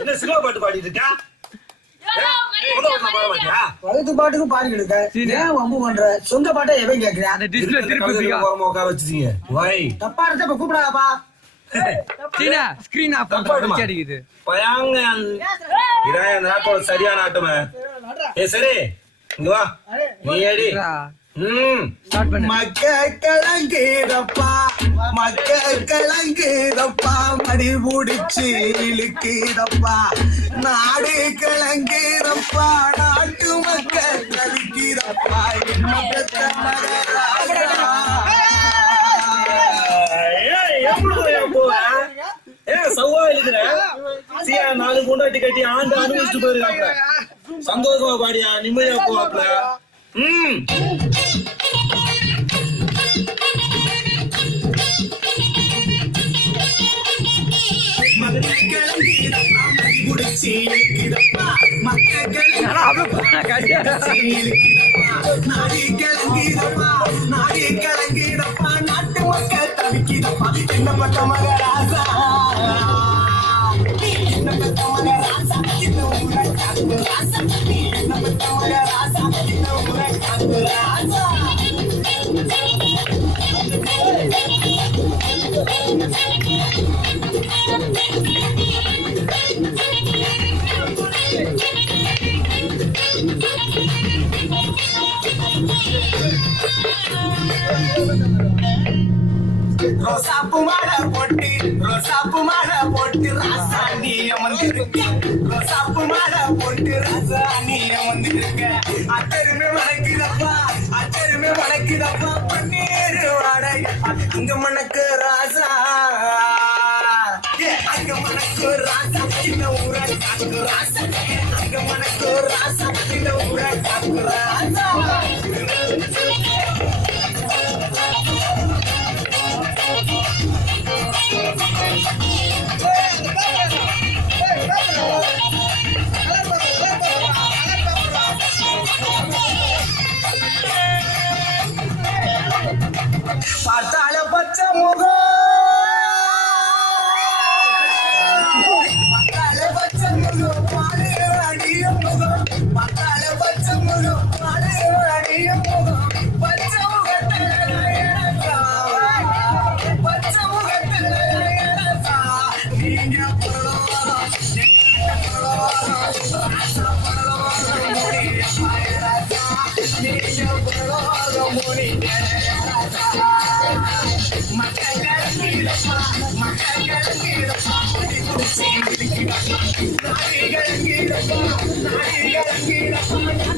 என்ன சினிமா பாட்டு பாடிட்டு இருக்கா? பழுத்து பாட்டுக்கும் பாடிக்கிட்டு இருக்க. ஏன் வம்பு பண்ற? சொந்த பாட்டை எவன் கேக்குறா? உட்கார வச்சுட்டீங்க. தப்பா இருந்த இப்ப கூப்பிடாதப்பா. சரியான ஆட்டமே. சரி இங்க வா, நீ ஏடி. மக்க கலங்குதப்பா, மக்க கலங்குதப்பா, மடி முடிச்சு இழுக்குதப்பா, நாடு கலங்குதப்பா, நாட்டு மக்க கலிக்கிறப்பா, சவ்வா எழுதுற நாலு கொண்டாட்டி கட்டி ஆண்டு அனுபவிச்சுட்டு போயிருக்காங்க. சந்தோஷமா பாடியா, நிம்மதியா போவாப்ல. நாட்டு மக்கள் தவிக்கிறப்பா, என்ன பட்ட மகராசா, என்ன பட்ட மகராசா, என்ன ஊரை காத்து ராசா, என்ன பட்ட மகராசா, என்ன ஊரை காத்து ராசா. ரோசாப்பு மாலை போட்டு, ரோசாப்பு மாலை போட்டு ராசாணிய வந்திருக்க, ரோசாப்பு மாலை போட்டு ராசாணிய வந்திருக்க, அத்தருமே வணக்குதப்பா, அத்தருமே வணக்குதப்பா, பன்னீர் வாடகை அங்க மணக்கு ராசா, அங்க மணக்கு ராசா, இந்த ஊரை காக்கு ராசா, அங்க மணக்கு ராசா, இந்த ஊரை காக்கு ராசா. பார்த்தால பச்சை முகம், பார்த்தால பச்சை முகம், பாடு அடிய முகம், பார்த்தால பச்சை முகம், பாடு அடிய முகம், பச்சை முகத்தில் எனக்கா, பச்சை முகத்தில் எனக்கா, நீங்க பரவாயில்ல, நீங்க பரவாயில்ல, மக்கள்